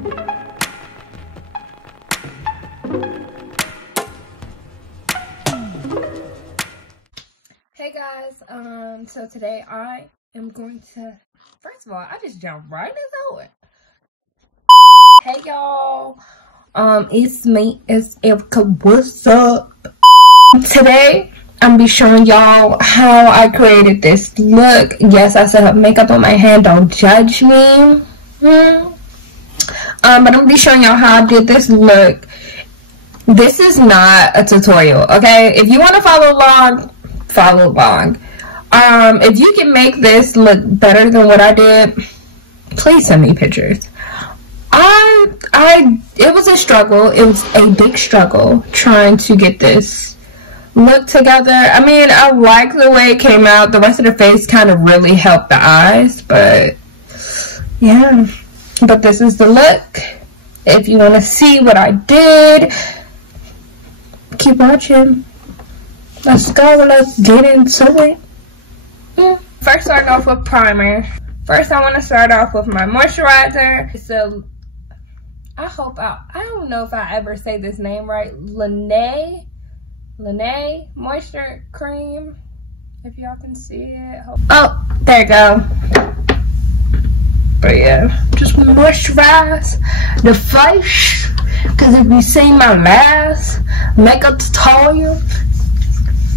Hey guys, so today I am going to, first of all, I just jumped right into it. Hey y'all, it's me, it's Erica, what's up? Today, I'm gonna be showing y'all how I created this look. Yes, I still have makeup on my head, don't judge me. But I'm gonna be showing y'all how I did this look. This is not a tutorial, okay? If you want to follow along, follow along. If you can make this look better than what I did, please send me pictures. It was a struggle. It was a big struggle trying to get this look together. I mean, I like the way it came out. The rest of the face kind of really helped the eyes, but yeah. But this is the look. If you want to see what I did, keep watching. Let's go. Let's get into it. First, start off with primer. First, I want to start off with my moisturizer. So, I don't know if I ever say this name right. Laneige Moisture Cream. If y'all can see it. Oh, there you go. But yeah, just moisturize the face. Because if you see my last makeup tutorial,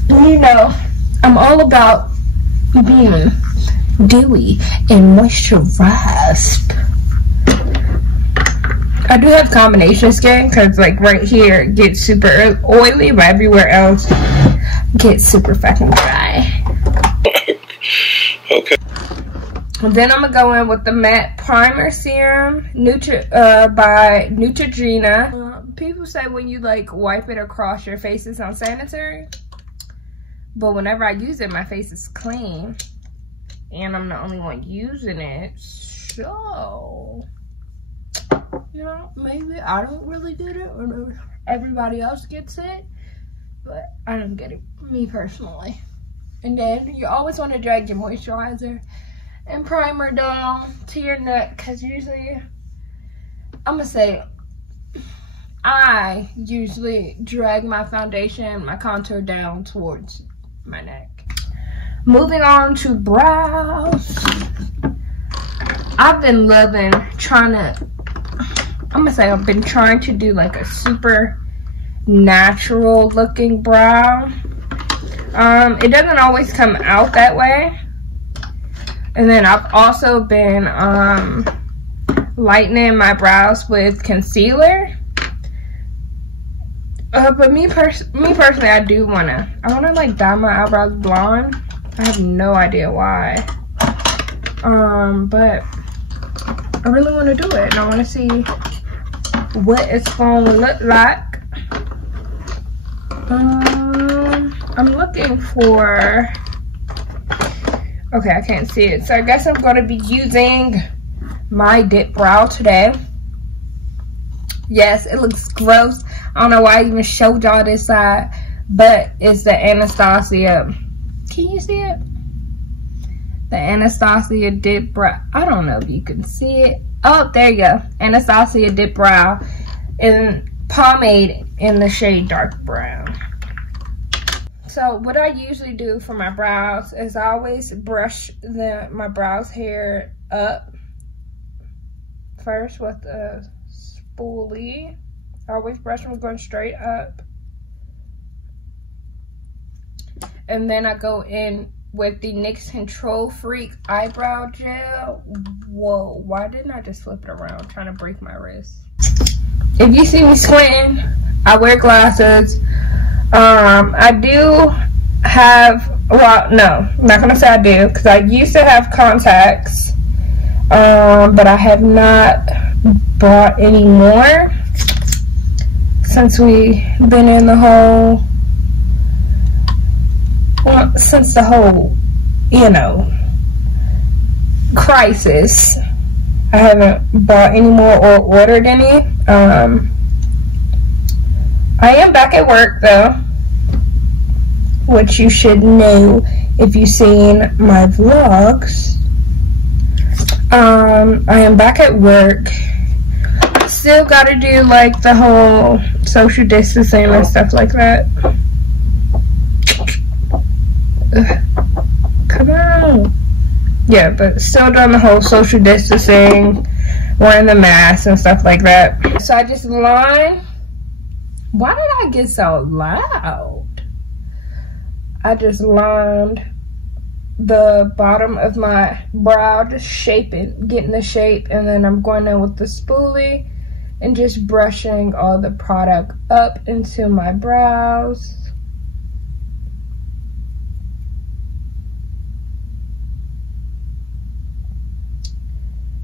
you know, I'm all about being dewy and moisturized. I do have combination skin because like right here it gets super oily, but everywhere else gets super fucking dry. Okay. Then I'm gonna go in with the matte primer serum by Neutrogena. People say when you like wipe it across your face it's unsanitary. But whenever I use it, my face is clean. And I'm the only one using it. So, you know, maybe I don't really get it. Or everybody else gets it. But I don't get it, me personally. And then you always want to drag your moisturizer and primer down to your neck. Because usually, I'm going to say, I usually drag my foundation, my contour down towards my neck. Moving on to brows. I've been loving I've been trying to do like a super natural looking brow. It doesn't always come out that way. And then I've also been lightening my brows with concealer. But me personally, I wanna like dye my eyebrows blonde. I have no idea why. But I really want to do it, and I want to see what it's gonna look like. I'm looking for. Okay, I can't see it, so I guess I'm gonna be using my dip brow today. Yes, it looks gross. I don't know why I even showed y'all this side, but it's the Anastasia. Can you see it? The Anastasia dip brow. I don't know if you can see it. Oh, there you go. Anastasia dip brow and pomade in the shade dark brown. So what I usually do for my brows is I always brush my brows hair up first with a spoolie. I always brush them going straight up. And then I go in with the NYX Control Freak eyebrow gel. Whoa, why didn't I just flip it around? I'm trying to break my wrist. If you see me squinting, I wear glasses. I do have, well, no, I'm not gonna say I do, because I used to have contacts, but I have not bought any more since we've been in the whole, well, since the whole, you know, crisis. I haven't bought any more or ordered any. I am back at work though, which you should know if you've seen my vlogs. I am back at work. still gotta do like the whole social distancing and stuff like that. Ugh. Come on. Yeah, but still doing the whole social distancing, wearing the mask and stuff like that. So I just lined. Why did I get so loud? I just lined the bottom of my brow, just shaping, getting the shape, and then I'm going in with the spoolie and just brushing all the product up into my brows.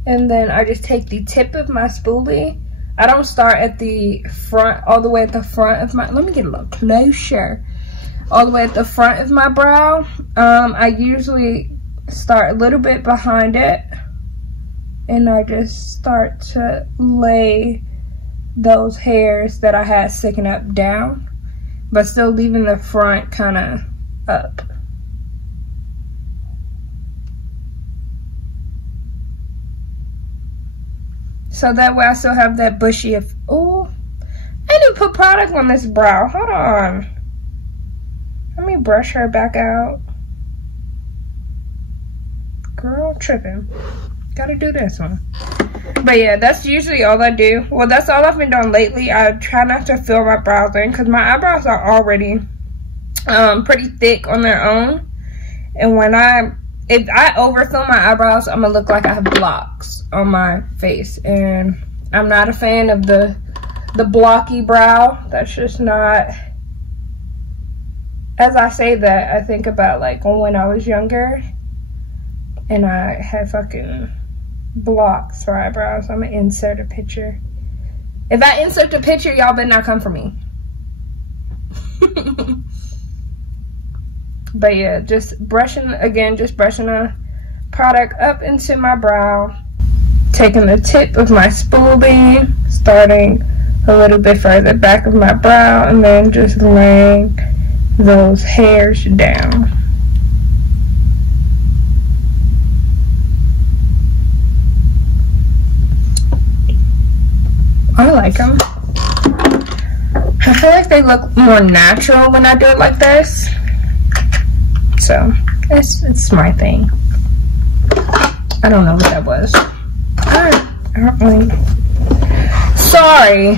And then I just take the tip of my spoolie. I don't start at the front, all the way at the front of my, let me get a little closer. All the way at the front of my brow. I usually start a little bit behind it, and I just start to lay those hairs that I had sticking up down, but still leaving the front kind of up. So that way I still have that bushy of, oh, I didn't put product on this brow. Hold on. Let me brush her back out. Girl, tripping. Gotta do this one. But yeah, that's usually all I do. Well, that's all I've been doing lately. I try not to fill my brows in because my eyebrows are already pretty thick on their own. And if I overfill my eyebrows, I'm gonna look like I have blocks on my face. And I'm not a fan of the blocky brow. That's just not. As I say that, I think about like when I was younger and I had fucking blocks for eyebrows. I'm gonna insert a picture. If I insert a picture, y'all better not come for me. But yeah, just brushing the product up into my brow. Taking the tip of my spoolie, starting a little bit further back of my brow, and then just laying those hairs down. I like them. I feel like they look more natural when I do it like this. So it's my thing. I don't know what that was. Sorry.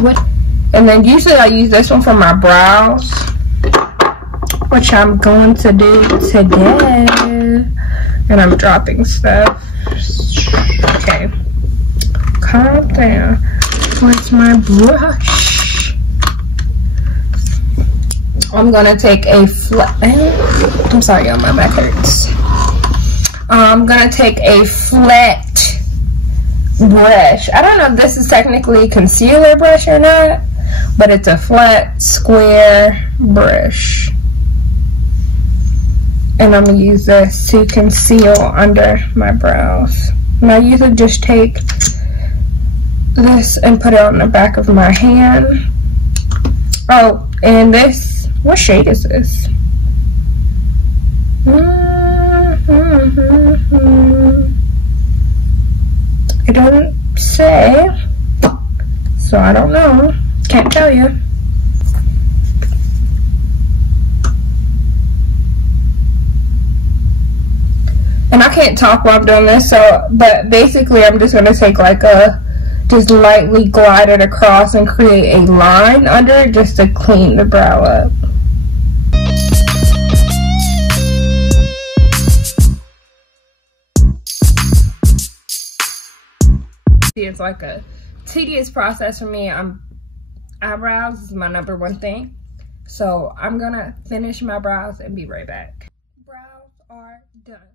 What? And then usually I use this one for my brows, which I'm going to do today. And I'm dropping stuff. Okay. Calm down. Where's my brush? I'm gonna take a flat. I'm sorry, y'all, my back hurts. I'm gonna take a flat brush. I don't know if this is technically a concealer brush or not, but it's a flat square brush. And I'm gonna use this to conceal under my brows. And I usually just take this and put it on the back of my hand. Oh, and this, what shade is this? It doesn't say, so I don't know. Can't tell you. And I can't talk while I'm doing this, so, but basically I'm just gonna take like just lightly glide it across and create a line under it just to clean the brow up. It's like a tedious process for me. Eyebrows is my #1 thing. So I'm gonna finish my brows and be right back. Brows are done.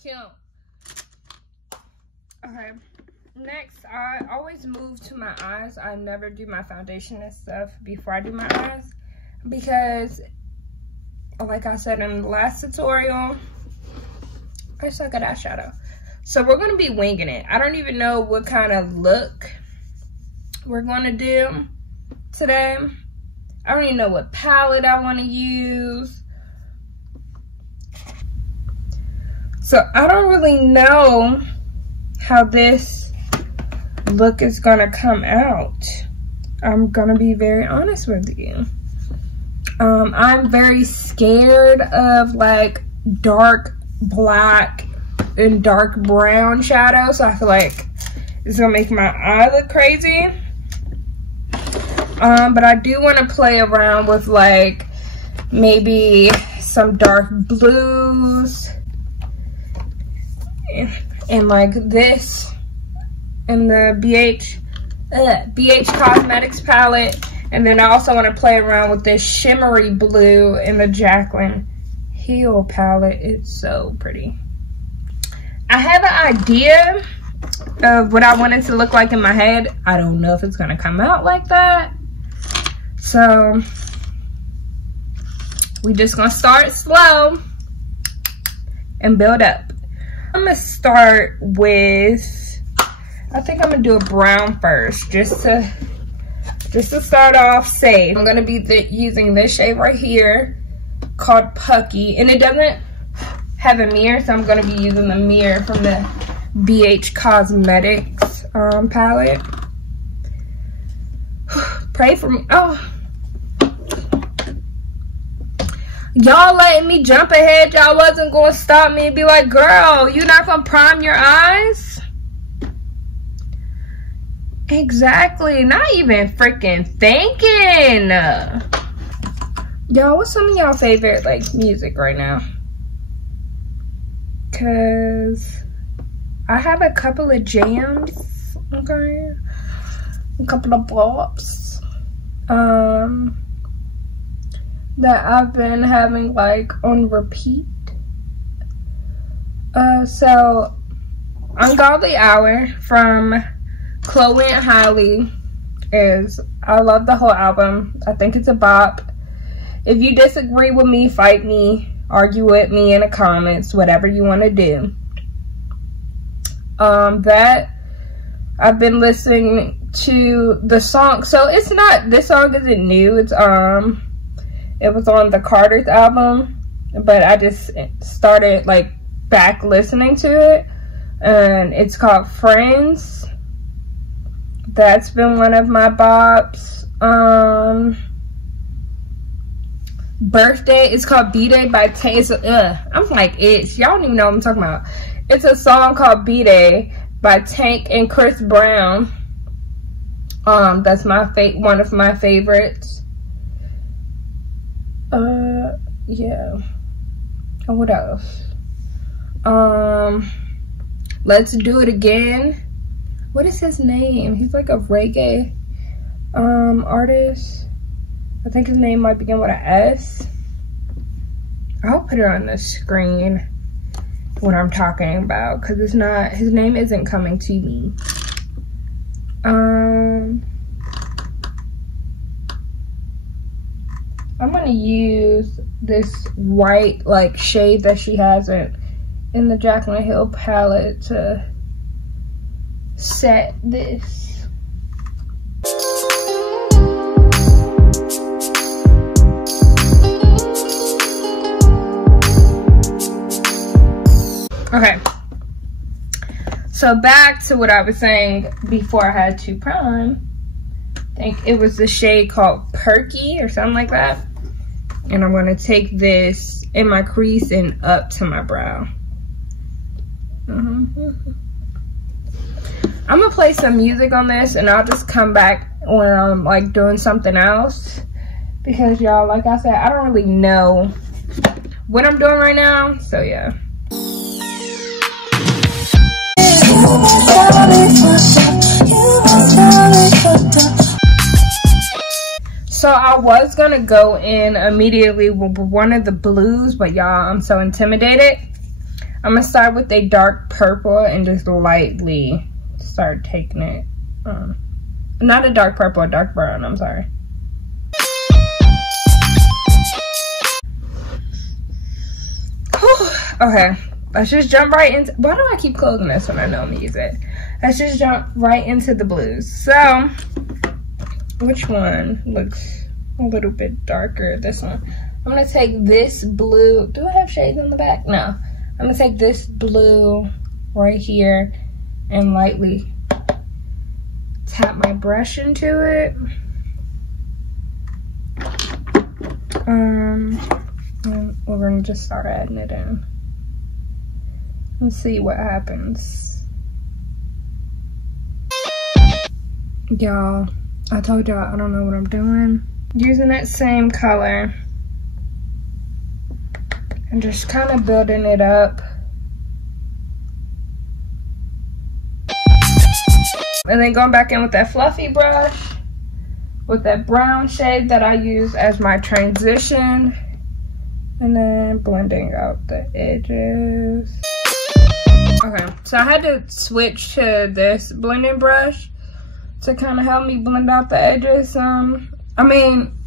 Cute. Okay, next I always move to my eyes. I never do my foundation and stuff before I do my eyes because, like I said in the last tutorial, I suck at eyeshadow. So we're gonna be winging it. I don't even know what kind of look we're gonna do today. I don't even know what palette I want to use. So I don't really know how this look is gonna come out. I'm gonna be very honest with you. I'm very scared of like dark black and dark brown shadows. So I feel like it's gonna make my eye look crazy. But I do want to play around with like maybe some dark blues and like this in the BH Cosmetics palette. And then I also want to play around with this shimmery blue in the Jaclyn Hill palette. It's so pretty. I have an idea of what I want it to look like in my head. I don't know if it's going to come out like that. So we just going to start slow and build up. I'm going to start with, I think I'm going to do a brown first just to start off safe. I'm going to be using this shade right here called Pucky. And it doesn't have a mirror, so I'm going to be using the mirror from the BH Cosmetics palette. Pray for me. Oh. Y'all letting me jump ahead. Y'all wasn't going to stop me and be like, girl, you not going to prime your eyes? Exactly. Not even freaking thinking. Y'all, what's some of y'all favorite like music right now? Cause I have a couple of jams, okay? A couple of bops. That I've been having like on repeat. So Ungodly Hour from Chloe and Halle I love the whole album. I think it's a bop. If you disagree with me, fight me, argue with me in the comments, whatever you want to do. That I've been listening to the song. So it's not, this song isn't new. It's it was on the Carter's album, but I just started like back listening to it, and it's called Friends. That's been one of my bops. Birthday is called B-Day by Tank. I'm like, y'all don't even know what I'm talking about. It's a song called B-Day by Tank and Chris Brown. That's my one of my favorites. Yeah. And what else? Let's Do It Again. What is his name? He's like a reggae artist. I think his name might begin with an S. I'll put it on the screen what I'm talking about, because it's not, his name isn't coming to me. I'm gonna use this white like shade that she has in the Jaclyn Hill palette to set this. Okay, so back to what I was saying before I had to prime. I think it was the shade called Perky or something like that. And I'm going to take this in my crease and up to my brow. I'm going to play some music on this, and I'll just come back when I'm like doing something else. Because y'all, like I said, I don't really know what I'm doing right now. So yeah. So I was gonna go in immediately with one of the blues, but y'all, I'm so intimidated. I'm gonna start with a dark purple and just lightly start taking it. Not a dark purple, a dark brown, I'm sorry. Okay, let's just jump right into, why do I keep closing this when I know I'm gonna use it? Let's just jump right into the blues. So, which one looks a little bit darker, this one. I'm gonna take this blue. Do I have shades on the back? No. I'm gonna take this blue right here and lightly tap my brush into it. And we're gonna just start adding it in. Let's see what happens. Y'all, I told y'all I don't know what I'm doing. Using that same color and just kind of building it up. And then going back in with that fluffy brush with that brown shade that I use as my transition, and then blending out the edges. Okay, so I had to switch to this blending brush to kind of help me blend out the edges. I mean,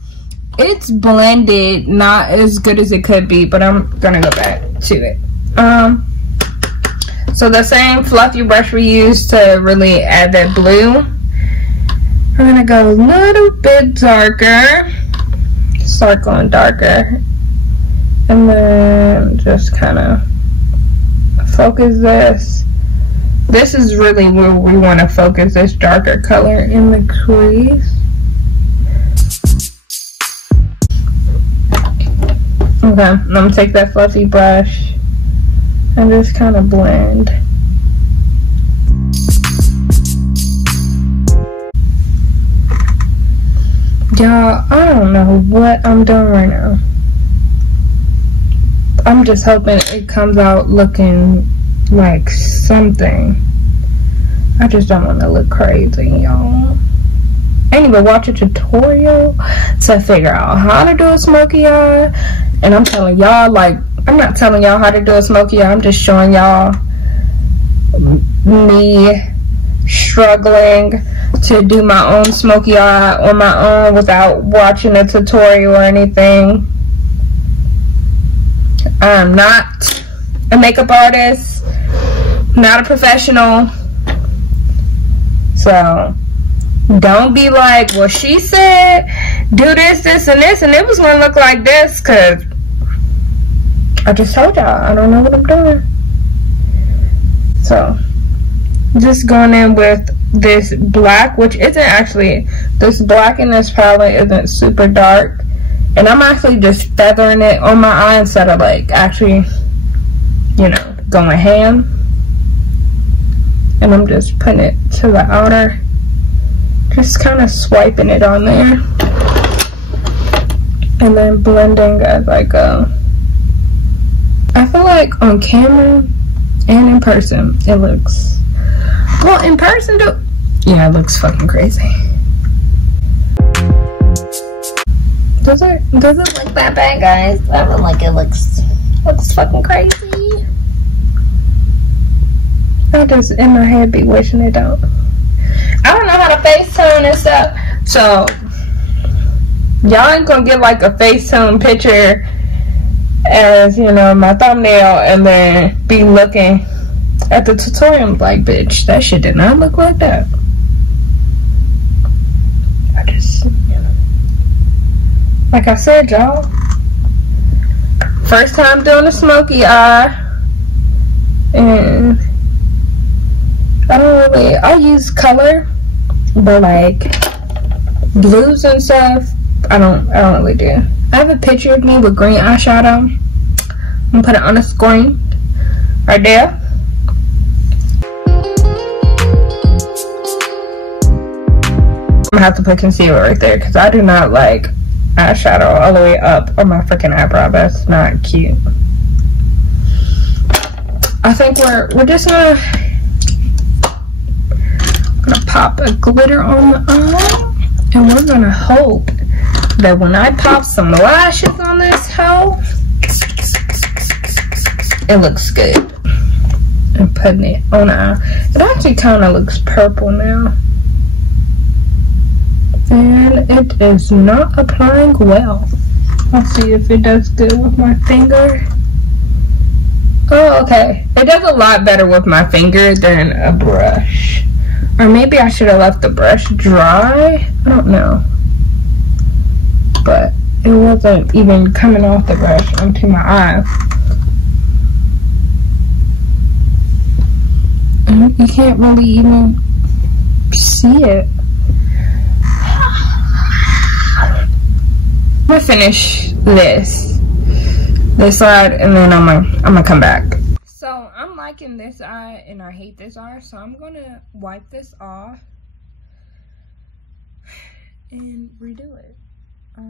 it's blended not as good as it could be, but I'm gonna go back to it. So the same fluffy brush we used to really add that blue, I'm gonna go a little bit darker, start going darker, and then just kind of focus this. This is really where we want to focus this darker color in the crease. Okay, I'm gonna take that fluffy brush and just kind of blend. Y'all, I don't know what I'm doing right now. I'm just hoping it comes out looking like something. I just don't want to look crazy, y'all. I ain't even watch a tutorial to figure out how to do a smoky eye. And I'm telling y'all, like, I'm not telling y'all how to do a smoky eye. I'm just showing y'all me struggling to do my own smoky eye on my own without watching a tutorial or anything. I'm not a makeup artist, not a professional, so don't be like, well, she said do this, this, and this, and it was gonna look like this, because I just told y'all I don't know what I'm doing. So just going in with this black, which isn't actually, this black in this palette isn't super dark, and I'm actually just feathering it on my eye instead of like actually, you know, going ham. And I'm just putting it to the outer, just kind of swiping it on there, and then blending as I go. I feel like on camera and in person it looks, well, in person too, yeah, it looks fucking crazy. Does it look that bad, guys? I feel like it looks fucking crazy. I just in my head be wishing it don't. I don't know how to FaceTune and stuff, so y'all ain't gonna get like a FaceTune picture as, you know, my thumbnail, and then be looking at the tutorial like, bitch, that shit did not look like that. I just, you know, like I said, y'all, first time doing a smoky eye, and I don't really, I use color, but like blues and stuff, I don't really do. I have a picture of me with green eyeshadow. I'm gonna put it on the screen right there. I'm gonna have to put concealer right there because I do not like eyeshadow all the way up on my freaking eyebrow. That's not cute. I think we're just gonna pop a glitter on the eye, and we're gonna hope that when I pop some lashes on this hoe, it looks good. I'm putting it on the eye. It actually kind of looks purple now, and it is not applying well. Let's see if it does good with my finger. Oh, okay. It does a lot better with my finger than a brush. Or maybe I should have left the brush dry. I don't know. it wasn't even coming off the brush onto my eye. And you can't really even see it. I'm gonna finish this side, and then I'm gonna come back. So I'm liking this eye and I hate this eye, so I'm gonna wipe this off and redo it. I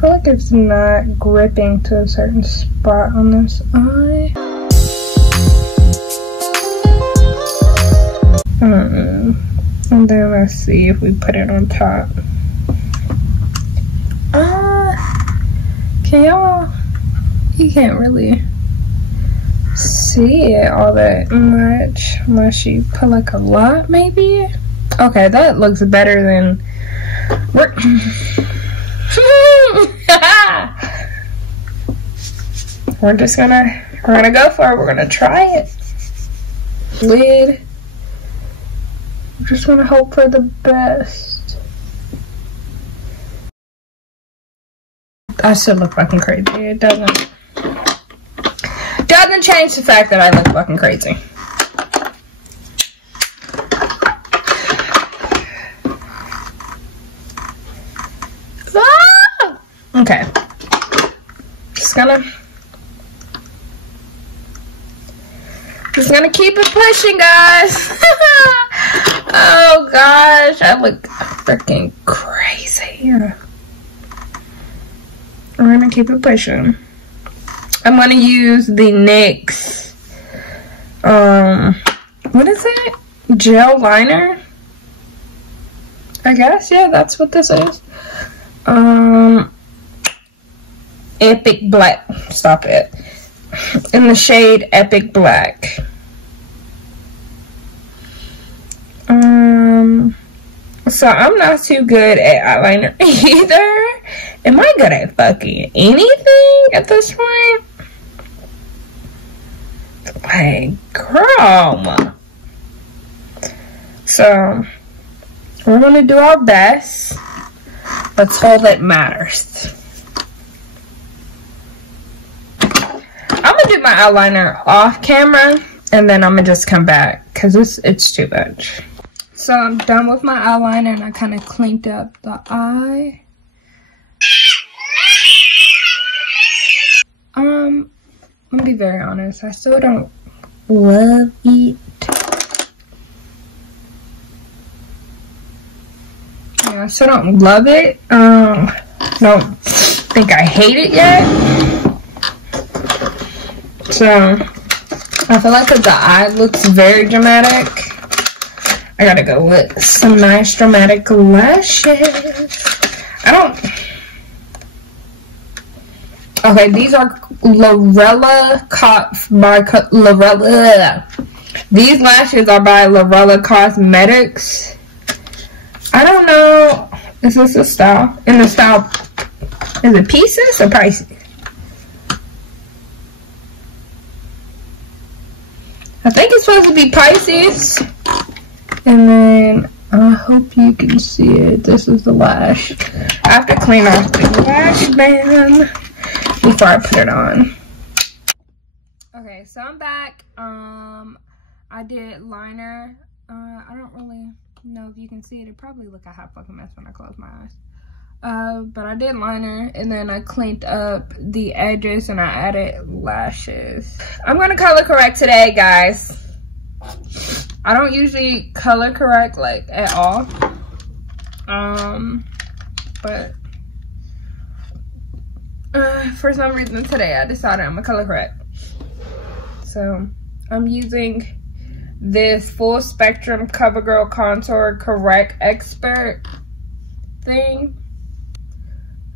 feel like it's not gripping to a certain spot on this eye. And then let's see if we put it on top. Can y'all? You can't really see it all that much unless you put like a lot, maybe. Okay, that looks better than. We're just gonna go for it. We're gonna try it. Lid. I'm just gonna hope for the best. I still look fucking crazy. It doesn't change the fact that I look fucking crazy. Ah! Okay. Just gonna keep it pushing, guys. Oh gosh, I look freaking crazy. We're gonna keep it pushing. I'm gonna use the NYX, what is it? Gel liner? I guess, yeah, that's what this is. Epic Black. Stop it. In the shade Epic Black. So I'm not too good at eyeliner either. Am I good at fucking anything at this point? Like, girl. So we're gonna do our best. That's all that matters. I'm gonna do my eyeliner off camera, and then I'm gonna just come back because it's too much. So I'm done with my eyeliner, and I kind of cleaned up the eye. I'm gonna be very honest. I still don't love it. Yeah, I still don't love it. Don't think I hate it yet. So I feel like the eye looks very dramatic. I gotta go with some nice dramatic lashes. Okay, these are Lorella by Lorella. These lashes are by Lorella Cosmetics. I don't know. Is this a style? In the style, is it Pieces or Pisces? I think it's supposed to be Pisces. And then I hope you can see it. This is the lash. I have to clean off the lash band before I put it on. Okay, so I'm back. I did liner. I don't really know if you can see it. It probably look a hot fucking mess when I close my eyes. But I did liner, and then I cleaned up the edges and I added lashes. I'm gonna color correct today, guys. I don't usually color correct like at all. But for some reason today I decided I'm gonna color correct. So I'm using this Full Spectrum CoverGirl Contour Correct Expert thing.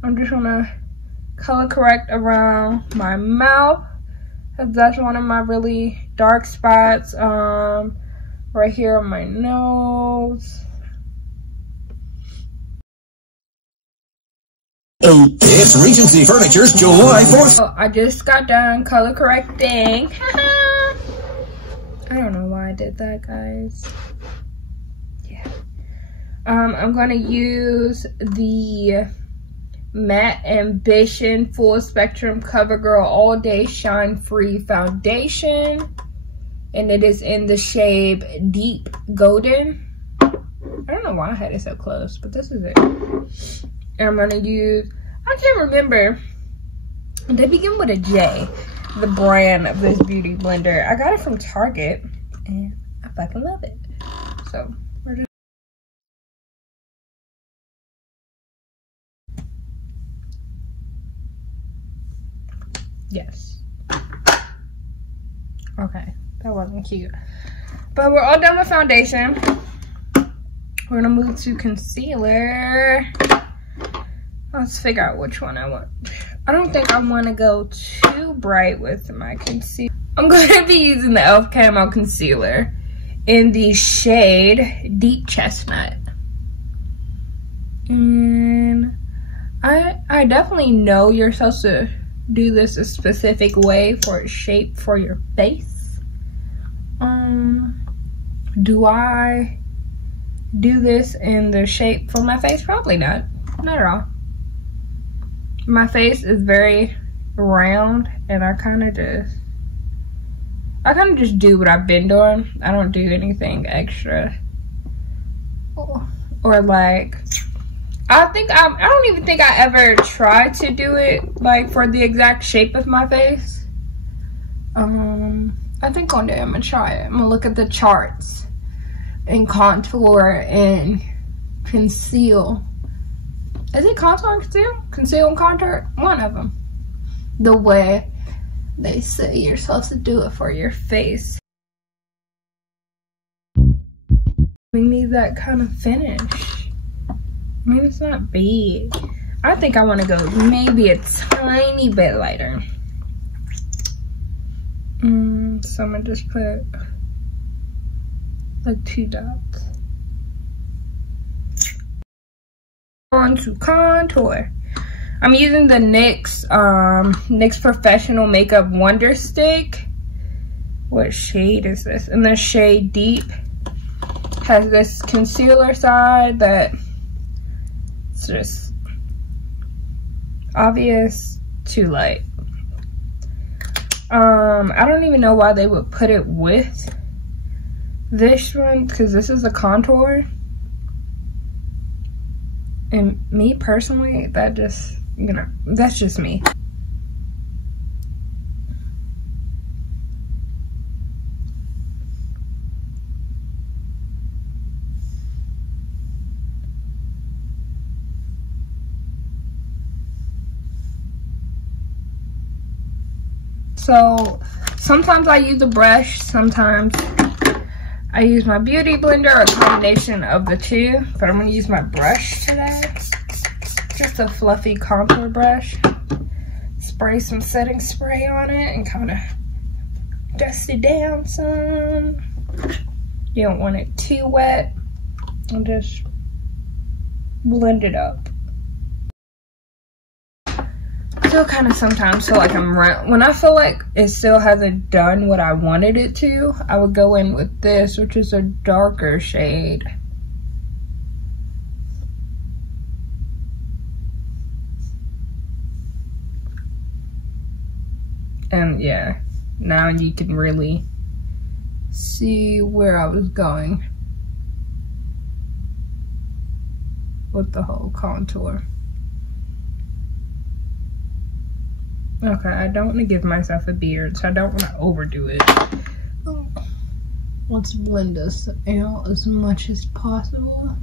I'm just gonna color correct around my mouth, because that's one of my really dark spots. Right here on my nose. It's Regency Furniture's July 4th. So I just got done color correcting. I don't know why I did that, guys. I'm gonna use the Matte Ambition Full Spectrum CoverGirl All Day Shine Free Foundation, and it is in the shade Deep Golden. I don't know why I had it so close, but this is it. And I'm gonna use, I can't remember, they begin with a J, the brand of this beauty blender. I got it from Target and I fucking love it. So we're just, yes. Okay, that wasn't cute. But we're all done with foundation. We're gonna move to concealer. Let's figure out which one I want. I don't think I want to go too bright with my concealer. I'm gonna be using the e.l.f. Camo Concealer in the shade Deep Chestnut. And I definitely know you're supposed to do this a specific way for a shape for your face. Do I do this in the shape for my face? Probably not. Not at all. My face is very round, and I kind of just do what I've been doing. I don't do anything extra. Or like, I don't even think I ever tried to do it like for the exact shape of my face. I think one day I'm gonna try it. I'm gonna look at the charts and contour and conceal. Is it contour and conceal? Conceal and contour? One of them. The way they say you're supposed to do it for your face. We need that kind of finish. Maybe it's not big. I think I want to go maybe a tiny bit lighter. So I'm gonna just put like 2 dots. On to contour. I'm using the NYX Professional Makeup Wonder Stick. What shade is this? And the shade Deep has this concealer side that it's just obvious, too light. I don't even know why they would put it with this one, because this is a contour. And me personally, that just, you know, that's just me. So sometimes I use a brush, sometimes I use my beauty blender, or a combination of the two, but I'm gonna use my brush today. Just a fluffy contour brush. Spray some setting spray on it and kind of dust it down some. You don't want it too wet. And just blend it up. I still kind of sometimes feel like I'm when I feel like it still hasn't done what I wanted it to, I would go in with this, which is a darker shade. And yeah, now you can really see where I was going with the whole contour. Okay, I don't want to give myself a beard, so I don't want to overdo it. Let's blend this out as much as possible.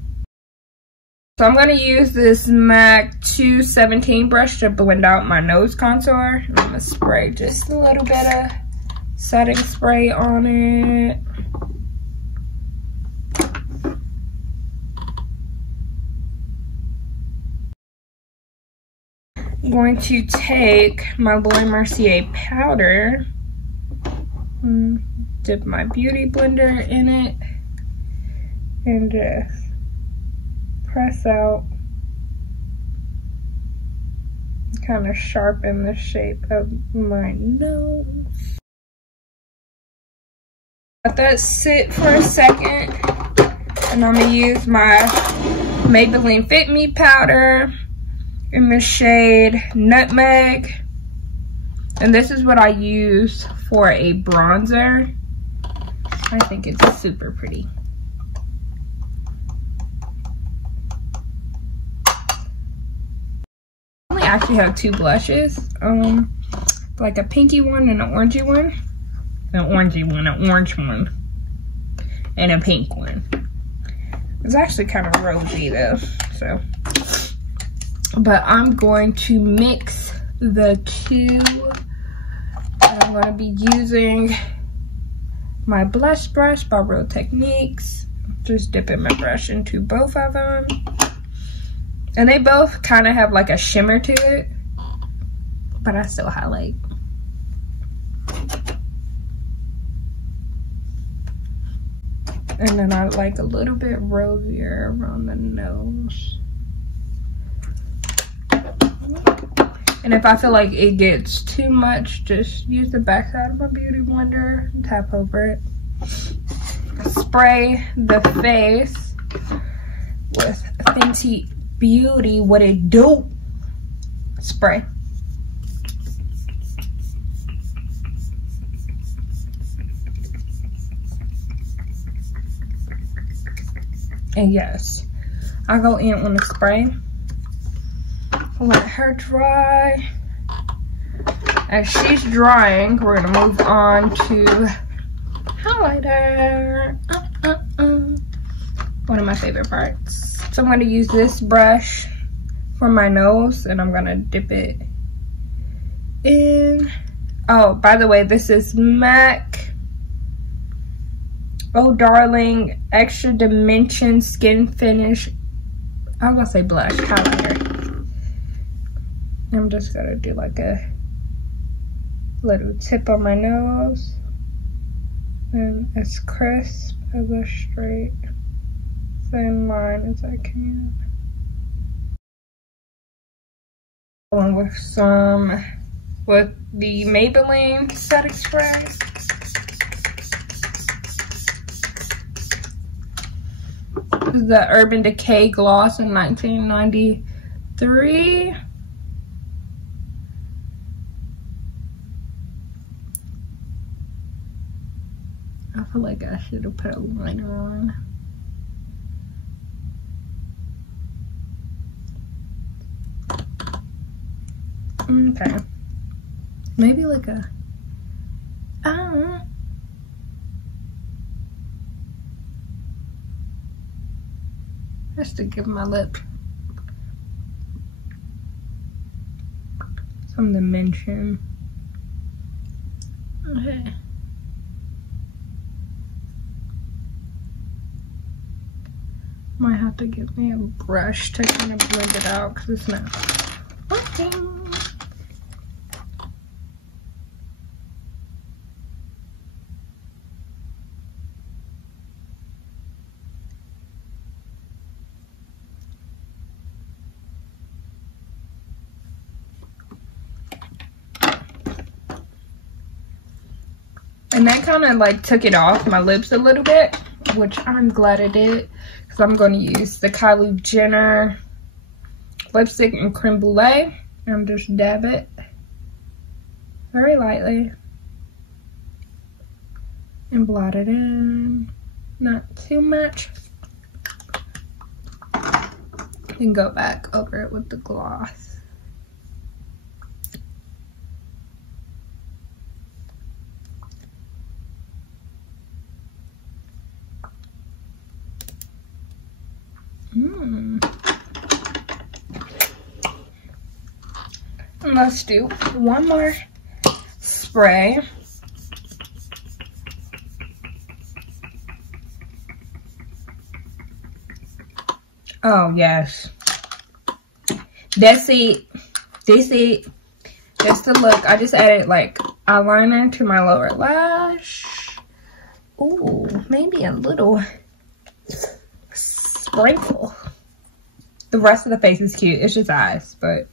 So I'm going to use this MAC 217 brush to blend out my nose contour. I'm going to spray just a little bit of setting spray on it. I'm going to take my Laura Mercier powder, dip my beauty blender in it, and just press out, kind of sharpen the shape of my nose. Let that sit for a second. And I'm gonna use my Maybelline Fit Me powder in the shade Nutmeg. And this is what I use for a bronzer. I think it's super pretty. I only actually have two blushes. Like a pinky one and an orangey one. An orange one. And a pink one. It's actually kind of rosy though, so. But I'm going to mix the two. And I'm going to be using my blush brush by Real Techniques. Just dipping my brush into both of them. And they both kind of have like a shimmer to it, but I still highlight. And then I like a little bit rosier around the nose. And if I feel like it gets too much, just use the backside of my beauty blender and tap over it. Spray the face with Fenty Beauty What It Do spray. And yes, I go in on the spray. Let her dry. As she's drying, we're gonna move on to highlighter. One of my favorite parts. So I'm gonna use this brush for my nose and I'm gonna dip it in. Oh, by the way, this is MAC Oh Darling Extra Dimension Skin Finish. I'm gonna say blush highlighter. I'm just gonna do like a little tip on my nose. And as crisp as a straight thin line as I can. Going with the Maybelline setting spray. This is the Urban Decay Gloss in 1993. I feel like I should have put a liner on. Okay. Maybe like a, I don't know. Just to give my lip some dimension. Okay. Might have to get me a brush to kind of blend it out because it's not working. And that kind of like took it off my lips a little bit, which I'm glad I did, because I'm going to use the Kylie Jenner lipstick in Creme Brulee and just dab it very lightly and blot it in, not too much, and go back over it with the gloss. And let's do one more spray. Oh yes, that's it. That's it. That's the look. I just added like eyeliner to my lower lash. Ooh, maybe a little sprinkle. The rest of the face is cute. It's just eyes, but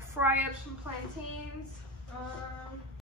fry up some plantains.